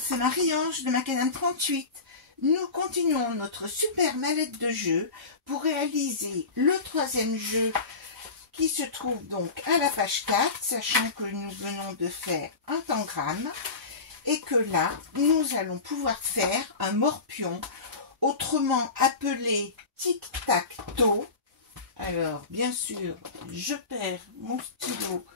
c'est Marie-Ange de Macadam 38. Nous continuons notre super mallette de jeu pour réaliser le troisième jeu qui se trouve donc à la page 4, sachant que nous venons de faire un tangram et que là, nous allons pouvoir faire un morpion, autrement appelé tic-tac-toe. Alors, bien sûr, je perds mon stylo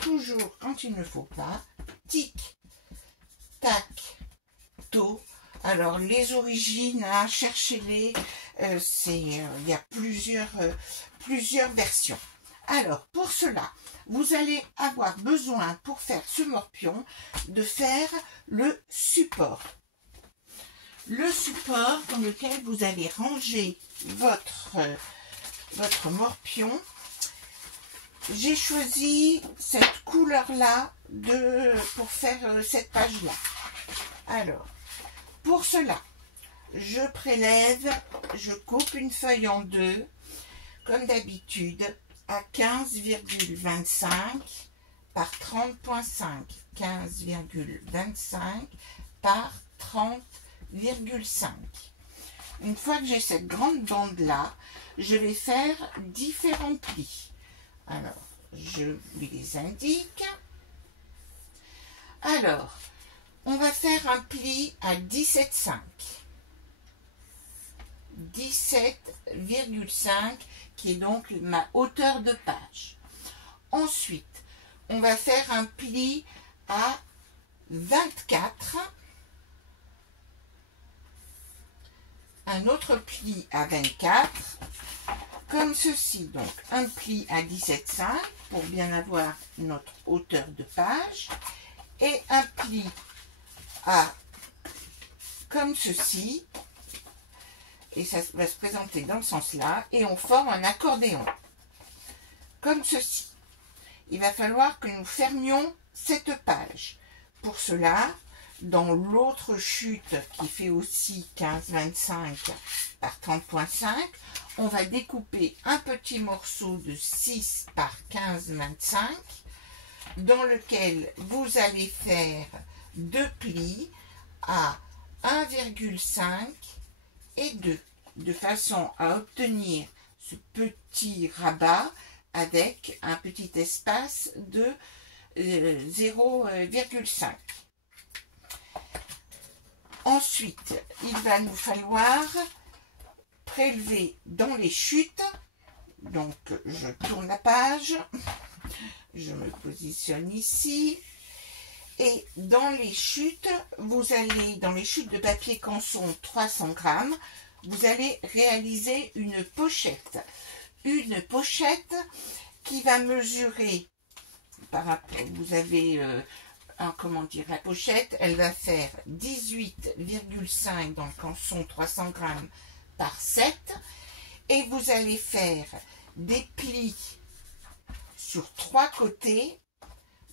toujours quand il ne faut pas. Tic-tac-toe. Alors, les origines, hein, cherchez-les. Il y a plusieurs versions. Alors, pour cela, vous allez avoir besoin, pour faire ce morpion, de faire le support. Le support dans lequel vous allez ranger votre morpion. J'ai choisi cette couleur-là pour faire cette page-là. Alors, pour cela, je prélève, je coupe une feuille en deux, comme d'habitude, à 15,25 par 30,5. 15,25 par 30,5. Une fois que j'ai cette grande bande-là, je vais faire différents plis. Alors, je les indique. Alors, on va faire un pli à 17,5. 17,5 qui est donc ma hauteur de page. Ensuite, on va faire un pli à 24. Un autre pli à 24. Comme ceci, donc un pli à 17,5 pour bien avoir notre hauteur de page et un pli à comme ceci et ça va se présenter dans ce sens là et on forme un accordéon comme ceci. Il va falloir que nous fermions cette page. Pour cela, dans l'autre chute qui fait aussi 15,25 par 30,5, on va découper un petit morceau de 6 par 15,25 dans lequel vous allez faire deux plis à 1,5 et 2 de façon à obtenir ce petit rabat avec un petit espace de 0,5. Ensuite, il va nous falloir prélever dans les chutes. Donc, je tourne la page. Je me positionne ici. Et dans les chutes, dans les chutes de papier canson 300 grammes, vous allez réaliser une pochette. Une pochette qui va mesurer, par rapport, vous avez... la pochette, elle va faire 18,5 dans le canson 300 grammes par 7 et vous allez faire des plis sur trois côtés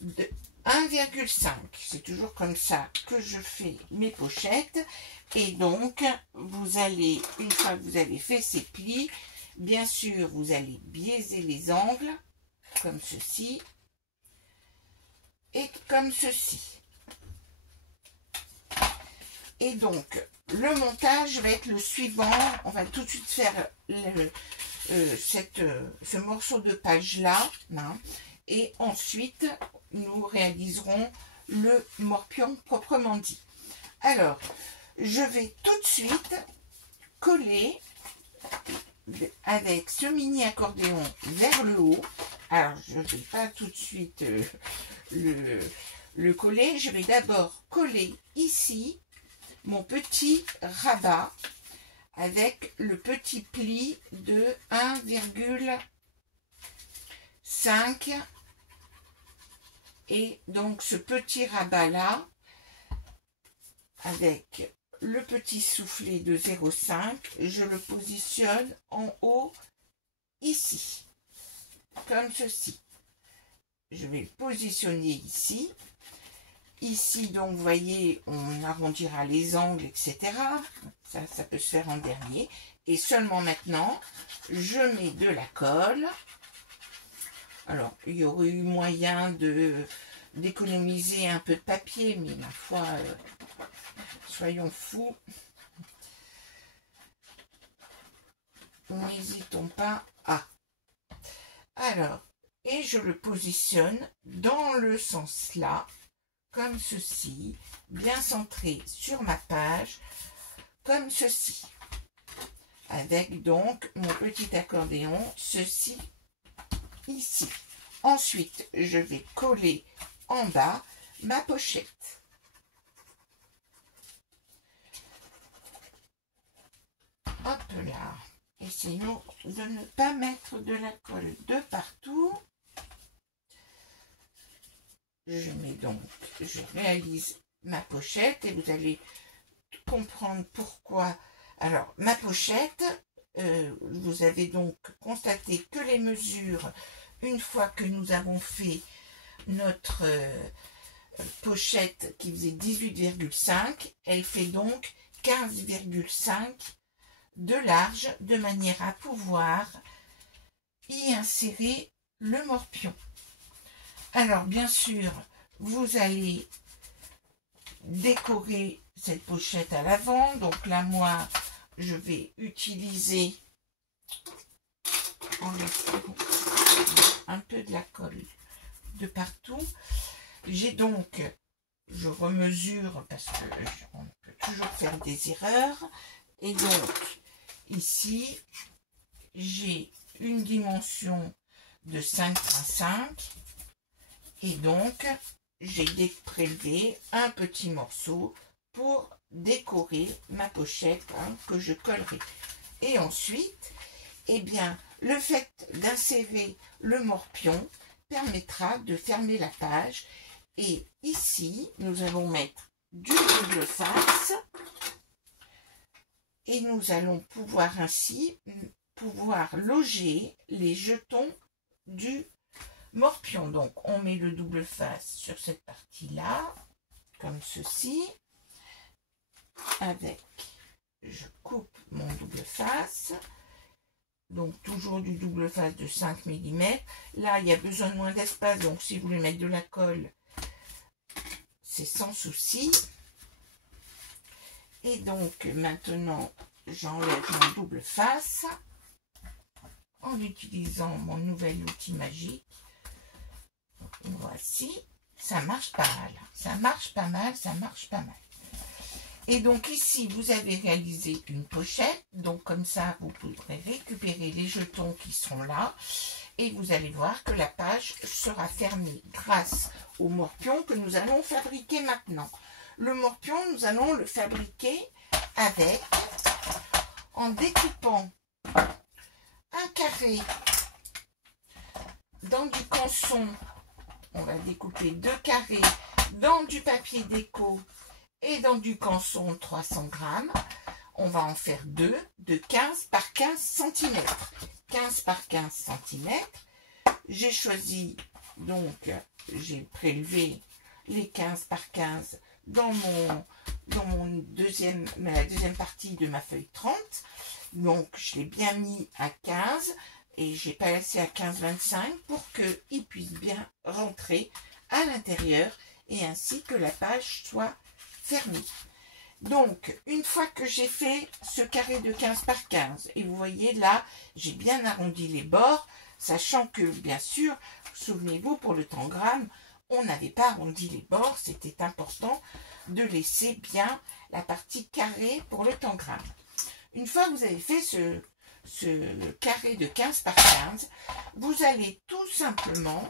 de 1,5. C'est toujours comme ça que je fais mes pochettes et donc vous allez, une fois que vous avez fait ces plis, bien sûr vous allez biaiser les angles comme ceci et comme ceci. Et donc, le montage va être le suivant. On va tout de suite faire ce morceau de page-là. Hein, et ensuite, nous réaliserons le morpion proprement dit. Alors, je vais tout de suite coller avec ce mini accordéon vers le haut. Alors, je ne vais pas tout de suite le coller. Je vais d'abord coller ici mon petit rabat avec le petit pli de 1,5 et donc ce petit rabat là avec le petit soufflet de 0,5, je le positionne en haut ici comme ceci. Je vais le positionner ici. Ici, donc, vous voyez, on arrondira les angles, etc. Ça peut se faire en dernier. Et seulement maintenant, je mets de la colle. Alors, il y aurait eu moyen d'économiser un peu de papier, mais ma foi, soyons fous. N'hésitons pas à. Alors, et je le positionne dans le sens là, comme ceci, bien centré sur ma page, comme ceci. Avec donc mon petit accordéon, ceci, ici. Ensuite, je vais coller en bas ma pochette. Hop là. Essayons de ne pas mettre de la colle de partout. Je réalise ma pochette et vous allez comprendre pourquoi. Alors, ma pochette, vous avez donc constaté que les mesures, une fois que nous avons fait notre pochette qui faisait 18,5, elle fait donc 15,5 de large, de manière à pouvoir y insérer le morpion. Alors bien sûr, vous allez décorer cette pochette à l'avant. Donc là, moi, je vais utiliser un peu de la colle de partout. J'ai donc, je remesure parce qu'on peut toujours faire des erreurs. Et donc, ici, j'ai une dimension de 5 par 5. Et donc, j'ai prélevé un petit morceau pour décorer ma pochette que je collerai. Et ensuite, eh bien, le fait d'insérer le morpion permettra de fermer la page. Et ici, nous allons mettre du double face. Et nous allons pouvoir ainsi loger les jetons du morpion. Donc, on met le double face sur cette partie-là, comme ceci. Je coupe mon double face. Donc, toujours du double face de 5 mm. Là, il y a besoin de moins d'espace. Donc, si vous voulez mettre de la colle, c'est sans souci. Et donc, maintenant, j'enlève mon double face en utilisant mon nouvel outil magique. Voici, ça marche pas mal. Ça marche pas mal, ça marche pas mal. Et donc ici, vous avez réalisé une pochette. Donc comme ça, vous pourrez récupérer les jetons qui sont là. Et vous allez voir que la page sera fermée grâce au morpion que nous allons fabriquer maintenant. Le morpion, nous allons le fabriquer en découpant un carré dans du canson. On va découper 2 carrés dans du papier déco et dans du canson 300 grammes. On va en faire 2 de 15 par 15 cm. 15 par 15 cm. J'ai choisi, donc, j'ai prélevé les 15 par 15 dans la deuxième partie de ma feuille 30. Donc, je l'ai bien mis à 15 et j'ai pas laissé à 15-25 pour qu'il puisse bien rentrer à l'intérieur et ainsi que la page soit fermée. Donc, une fois que j'ai fait ce carré de 15 par 15, et vous voyez là, j'ai bien arrondi les bords, sachant que, bien sûr, souvenez-vous, pour le tangram, on n'avait pas arrondi les bords, c'était important de laisser bien la partie carrée pour le tangram. Une fois que vous avez fait ce carré de 15 par 15, vous allez tout simplement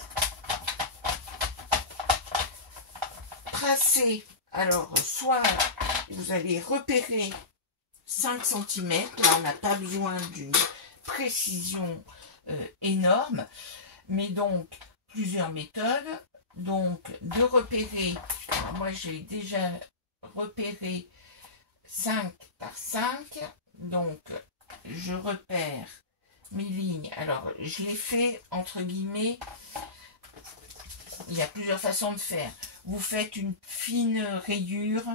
tracer, alors soit vous allez repérer 5 cm, là on n'a pas besoin d'une précision énorme, mais donc plusieurs méthodes. Donc de repérer, moi j'ai déjà repéré 5 par 5, donc je repère mes lignes. Alors je l'ai fait entre guillemets, il y a plusieurs façons de faire. Vous faites une fine rayure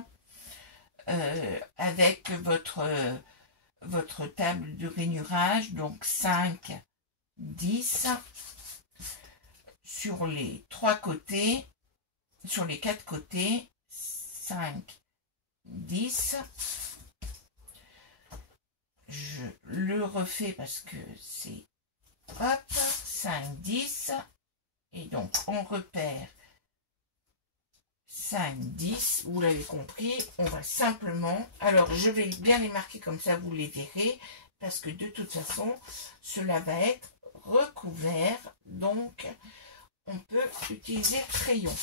avec votre table de rainurage, donc 5, 10 sur les 3 côtés, sur les 4 côtés, 5, 10. Je le refais parce que c'est hop, 5, 10. Et donc, on repère 5, 10. Vous l'avez compris, on va simplement... Alors, je vais bien les marquer comme ça, vous les verrez. Parce que de toute façon, cela va être recouvert. Donc, on peut utiliser le crayon.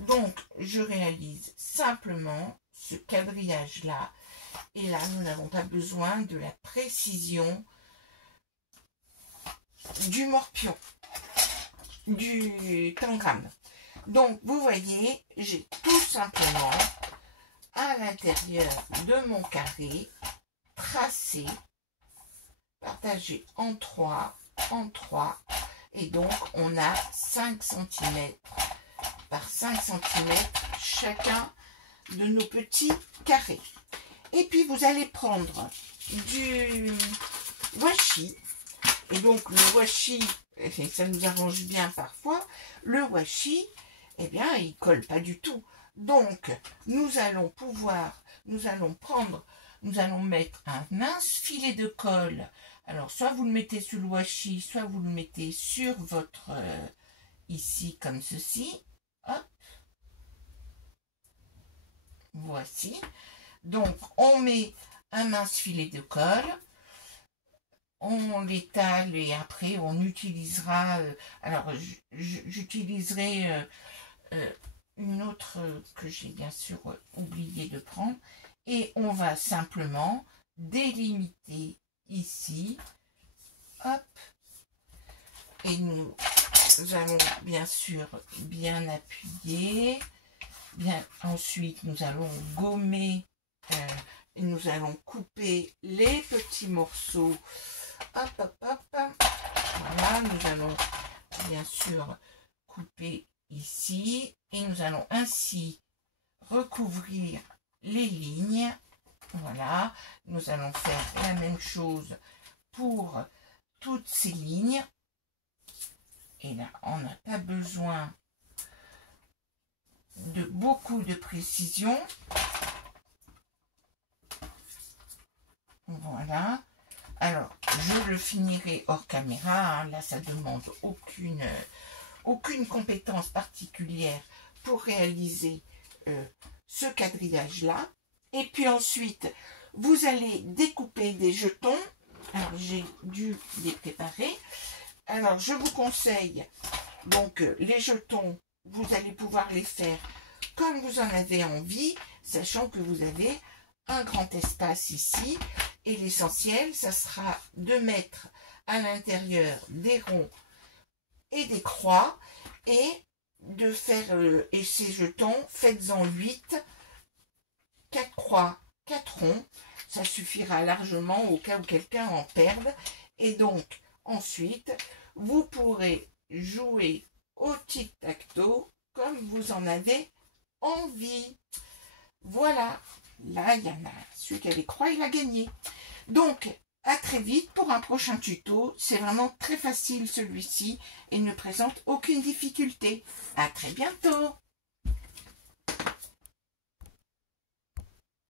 Donc, je réalise simplement ce quadrillage-là. Et là, nous n'avons pas besoin de la précision du morpion, du tangram. Donc, vous voyez, j'ai tout simplement, à l'intérieur de mon carré, tracé, partagé en 3, et donc on a 5 cm par 5 cm chacun de nos petits carrés. Et puis vous allez prendre du washi, et donc le washi, ça nous arrange bien parfois, le washi, eh bien il colle pas du tout. Donc nous allons mettre un mince filet de colle. Alors, soit vous le mettez sur le washi, soit vous le mettez sur votre... ici, comme ceci. Hop. Voici. Donc, on met un mince filet de colle. On l'étale et après, on utilisera... alors, j'utiliserai une autre que j'ai bien sûr oublié de prendre. Et on va simplement délimiter ici, hop, et nous allons bien sûr bien appuyer, bien, ensuite nous allons gommer, et nous allons couper les petits morceaux, hop, hop, hop, voilà, nous allons bien sûr couper ici, et nous allons ainsi recouvrir les lignes. Voilà, nous allons faire la même chose pour toutes ces lignes. Et là, on n'a pas besoin de beaucoup de précision. Voilà. Alors, je le finirai hors caméra. Hein. Là, ça demande aucune compétence particulière pour réaliser ce quadrillage-là. Et puis ensuite, vous allez découper des jetons. Alors, j'ai dû les préparer. Alors, je vous conseille, donc, les jetons, vous allez pouvoir les faire comme vous en avez envie, sachant que vous avez un grand espace ici. Et l'essentiel, ça sera de mettre à l'intérieur des ronds et des croix. Et de faire, et ces jetons, faites-en 8. 4 croix, 4 ronds, ça suffira largement au cas où quelqu'un en perde. Et donc, ensuite, vous pourrez jouer au tic-tac-toe comme vous en avez envie. Voilà, là, il y en a, celui qui a les croix, il a gagné. Donc, à très vite pour un prochain tuto. C'est vraiment très facile celui-ci et ne présente aucune difficulté. À très bientôt.